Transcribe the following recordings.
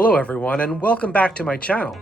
Hello everyone and welcome back to my channel.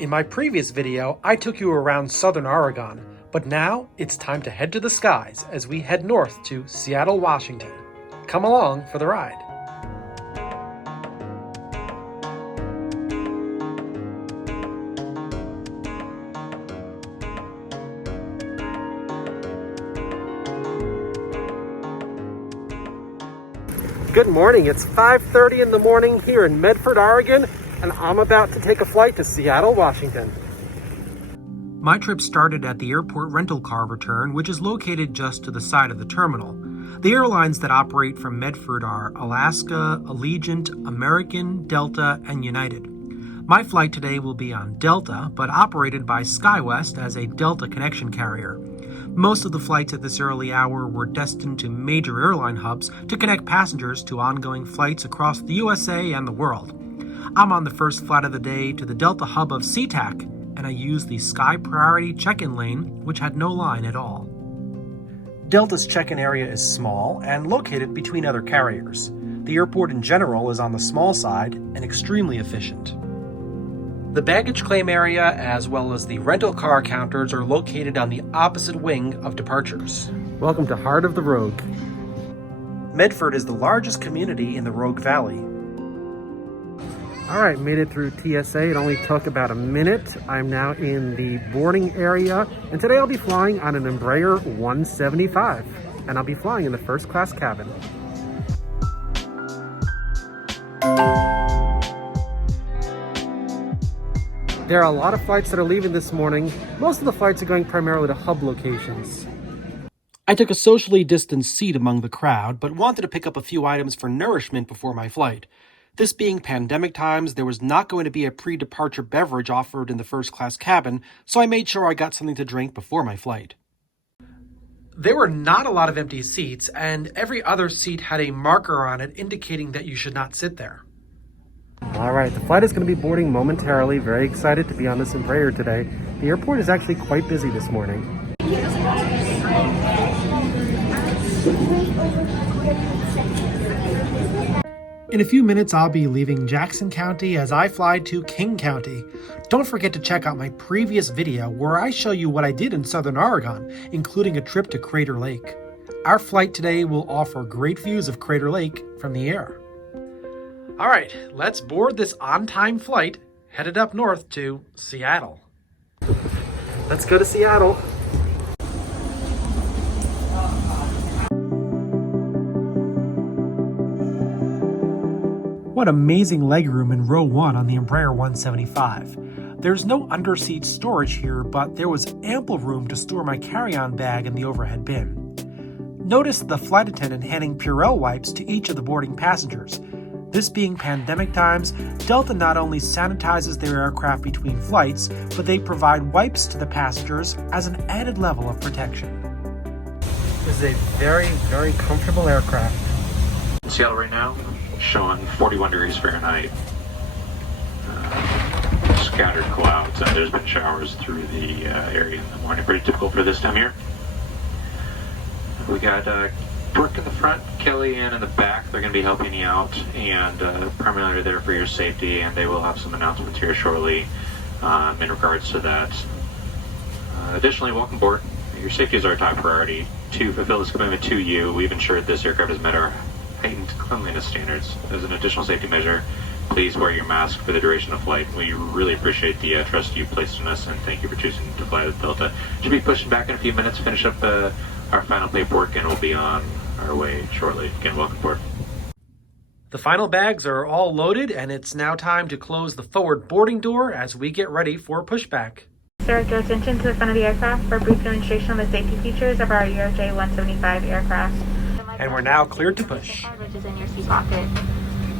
In my previous video, I took you around southern Oregon, but now it's time to head to the skies as we head north to Seattle, Washington. Come along for the ride. Good morning, it's 5:30 in the morning here in Medford, Oregon, and I'm about to take a flight to Seattle, Washington. My trip started at the airport rental car return, which is located just to the side of the terminal. The airlines that operate from Medford are Alaska, Allegiant, American, Delta, and United. My flight today will be on Delta, but operated by SkyWest as a Delta connection carrier. Most of the flights at this early hour were destined to major airline hubs to connect passengers to ongoing flights across the USA and the world. I'm on the first flight of the day to the Delta hub of SeaTac, and I used the Sky Priority check-in lane, which had no line at all. Delta's check-in area is small and located between other carriers. The airport in general is on the small side and extremely efficient. The baggage claim area, as well as the rental car counters, are located on the opposite wing of departures. Welcome to Heart of the Rogue. Medford is the largest community in the Rogue Valley. All right, made it through TSA. It only took about a minute. I'm now in the boarding area, and today I'll be flying on an Embraer 175, and I'll be flying in the first class cabin. There are a lot of flights that are leaving this morning. Most of the flights are going primarily to hub locations. I took a socially distanced seat among the crowd, but wanted to pick up a few items for nourishment before my flight. This being pandemic times, there was not going to be a pre-departure beverage offered in the first class cabin, so I made sure I got something to drink before my flight. There were not a lot of empty seats, and every other seat had a marker on it indicating that you should not sit there. All right, the flight is going to be boarding momentarily. Very excited to be on this Embraer today. The airport is actually quite busy this morning. In a few minutes, I'll be leaving Jackson County as I fly to King County. Don't forget to check out my previous video where I show you what I did in southern Oregon, including a trip to Crater Lake. Our flight today will offer great views of Crater Lake from the air. All right, let's board this on-time flight headed up north to Seattle. Let's go to Seattle. What amazing legroom in row 1 on the Embraer 175. There's no underseat storage here, but there was ample room to store my carry-on bag in the overhead bin. Notice the flight attendant handing Purell wipes to each of the boarding passengers. This being pandemic times, Delta not only sanitizes their aircraft between flights, but they provide wipes to the passengers as an added level of protection. This is a very, very comfortable aircraft. In Seattle right now, showing 41 degrees Fahrenheit. Scattered clouds, and there's been showers through the area in the morning. Pretty typical for this time of year. We got Brooke in the front, Kelly in the back. They're going to be helping you out and primarily there for your safety, and they will have some announcements here shortly in regards to that. Additionally, welcome aboard. Your safety is our top priority. To fulfill this commitment to you, we've ensured this aircraft has met our heightened cleanliness standards. As an additional safety measure, please wear your mask for the duration of flight. We really appreciate the trust you've placed in us, and thank you for choosing to fly with Delta. Should be pushing back in a few minutes, finish up our final paperwork, and we'll be on our way shortly. Again, welcome aboard. The final bags are all loaded, and it's now time to close the forward boarding door as we get ready for pushback. Direct your attention to the front of the aircraft for a brief demonstration of the safety features of our UFJ 175 aircraft. And we're now cleared to push. Which is in your seat pocket.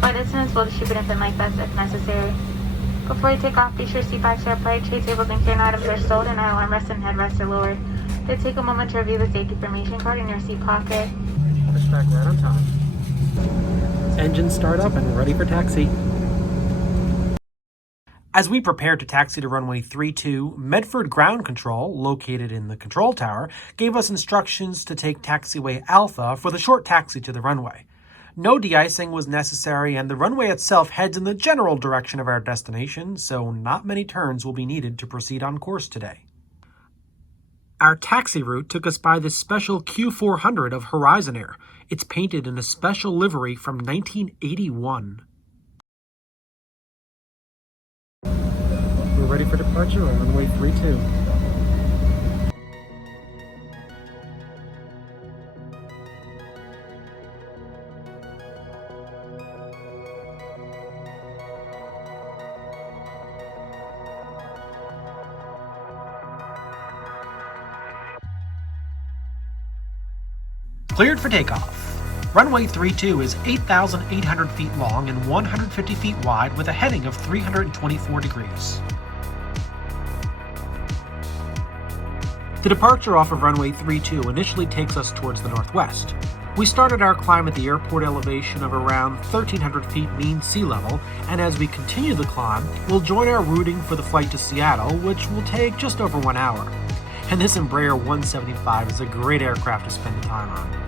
Flight attendants will distribute infant life vests if necessary. Before you take off, be sure seat backs are upright, tray tables and carrying items are stowed, and our armrests and headrests are lowered. Then take a moment to review the safety information card in your seat pocket. Pushback right on top. Engine start up and ready for taxi. As we prepared to taxi to runway 32, Medford Ground Control, located in the control tower, gave us instructions to take taxiway Alpha for the short taxi to the runway. No de-icing was necessary, and the runway itself heads in the general direction of our destination, so not many turns will be needed to proceed on course today. Our taxi route took us by this special Q400 of Horizon Air. It's painted in a special livery from 1981. We're ready for departure on runway 32. Cleared for takeoff. Runway 32 is 8,800 feet long and 150 feet wide with a heading of 324 degrees. The departure off of runway 32 initially takes us towards the northwest. We started our climb at the airport elevation of around 1,300 feet mean sea level, and as we continue the climb, we'll join our routing for the flight to Seattle, which will take just over 1 hour. And this Embraer 175 is a great aircraft to spend the time on.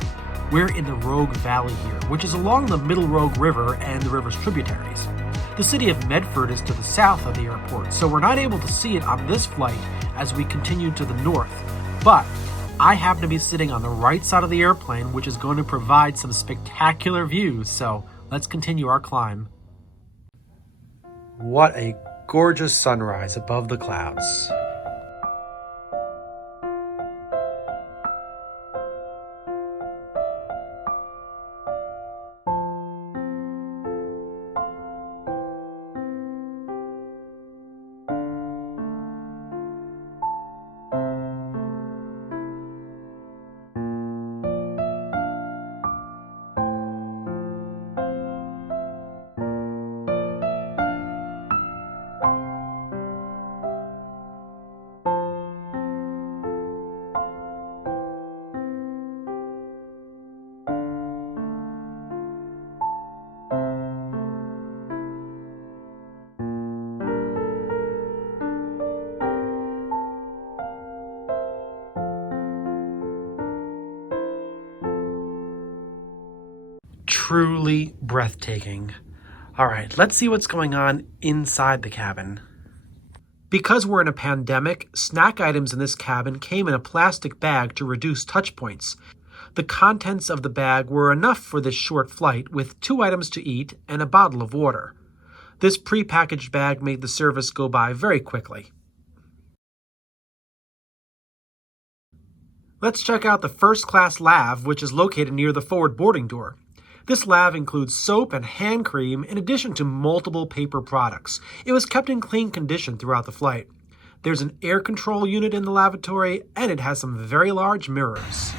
We're in the Rogue Valley here, which is along the Middle Rogue River and the river's tributaries. The city of Medford is to the south of the airport, so we're not able to see it on this flight as we continue to the north. But I happen to be sitting on the right side of the airplane, which is going to provide some spectacular views, so let's continue our climb. What a gorgeous sunrise above the clouds. Truly breathtaking. All right, let's see what's going on inside the cabin. Because we're in a pandemic, snack items in this cabin came in a plastic bag to reduce touch points. The contents of the bag were enough for this short flight, with 2 items to eat and a bottle of water. This pre-packaged bag made the service go by very quickly. Let's check out the first-class lav, which is located near the forward boarding door. This lav includes soap and hand cream in addition to multiple paper products. It was kept in clean condition throughout the flight. There's an air control unit in the lavatory, and it has some very large mirrors.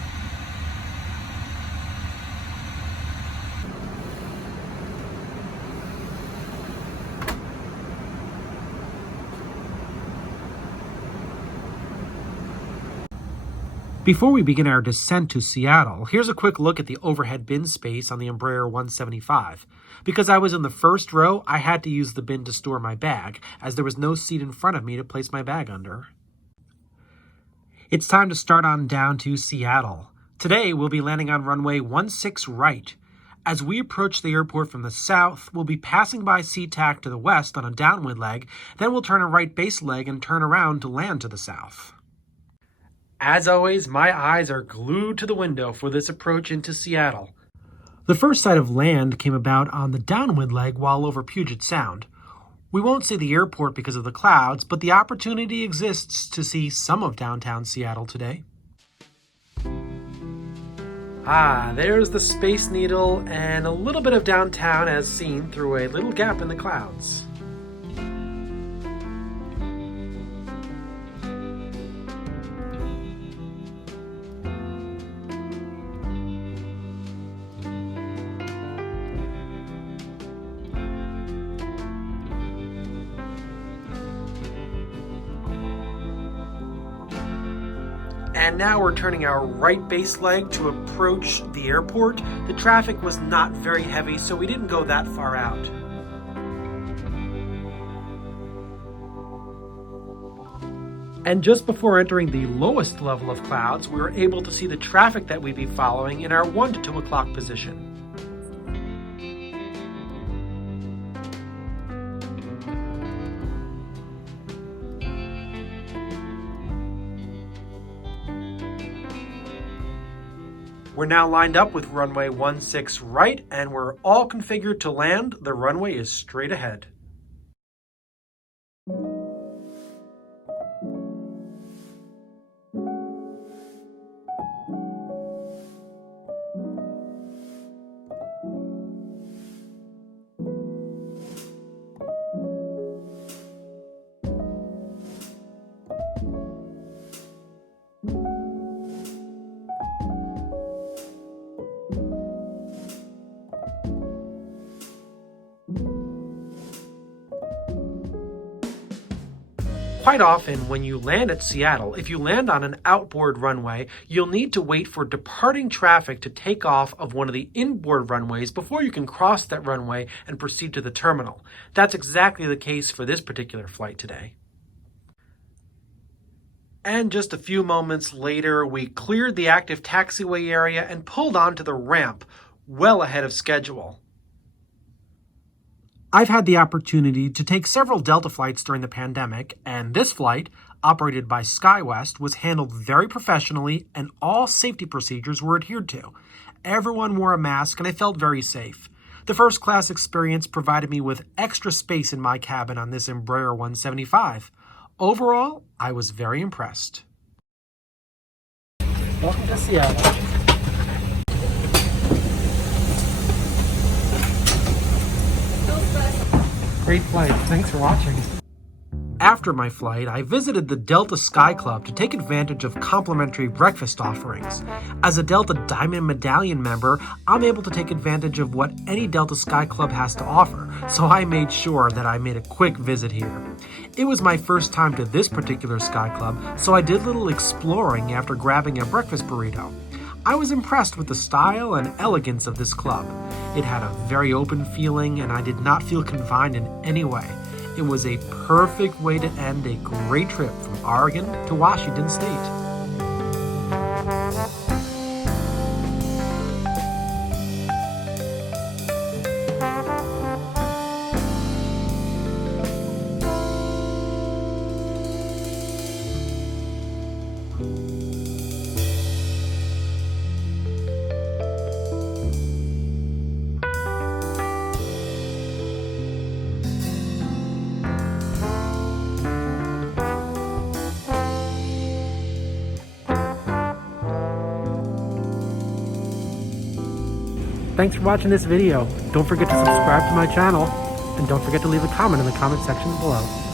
Before we begin our descent to Seattle, here's a quick look at the overhead bin space on the Embraer 175. Because I was in the first row, I had to use the bin to store my bag, as there was no seat in front of me to place my bag under. It's time to start on down to Seattle. Today, we'll be landing on runway 16 right. As we approach the airport from the south, we'll be passing by SeaTac to the west on a downwind leg, then we'll turn a right base leg and turn around to land to the south. As always, my eyes are glued to the window for this approach into Seattle. The first sight of land came about on the downwind leg while over Puget Sound. We won't see the airport because of the clouds, but the opportunity exists to see some of downtown Seattle today. There's the Space Needle and a little bit of downtown as seen through a little gap in the clouds. And now we're turning our right base leg to approach the airport. The traffic was not very heavy, so we didn't go that far out. And just before entering the lowest level of clouds, we were able to see the traffic that we'd be following in our 1 to 2 o'clock position. We're now lined up with runway 16 right, and we're all configured to land. The runway is straight ahead. Quite often, when you land at Seattle, if you land on an outboard runway, you'll need to wait for departing traffic to take off of one of the inboard runways before you can cross that runway and proceed to the terminal. That's exactly the case for this particular flight today. And just a few moments later, we cleared the active taxiway area and pulled onto the ramp, well ahead of schedule. I've had the opportunity to take several Delta flights during the pandemic, and this flight, operated by SkyWest, was handled very professionally and all safety procedures were adhered to. Everyone wore a mask and I felt very safe. The first class experience provided me with extra space in my cabin on this Embraer 175. Overall, I was very impressed. Welcome to Seattle. Great flight. Thanks for watching. After my flight, I visited the Delta Sky Club to take advantage of complimentary breakfast offerings. As a Delta Diamond Medallion member, I'm able to take advantage of what any Delta Sky Club has to offer, so I made sure that I made a quick visit here. It was my first time to this particular Sky Club, so I did a little exploring after grabbing a breakfast burrito. I was impressed with the style and elegance of this club. It had a very open feeling and I did not feel confined in any way. It was a perfect way to end a great trip from Oregon to Washington State. Thanks for watching this video. Don't forget to subscribe to my channel, and don't forget to leave a comment in the comment section below.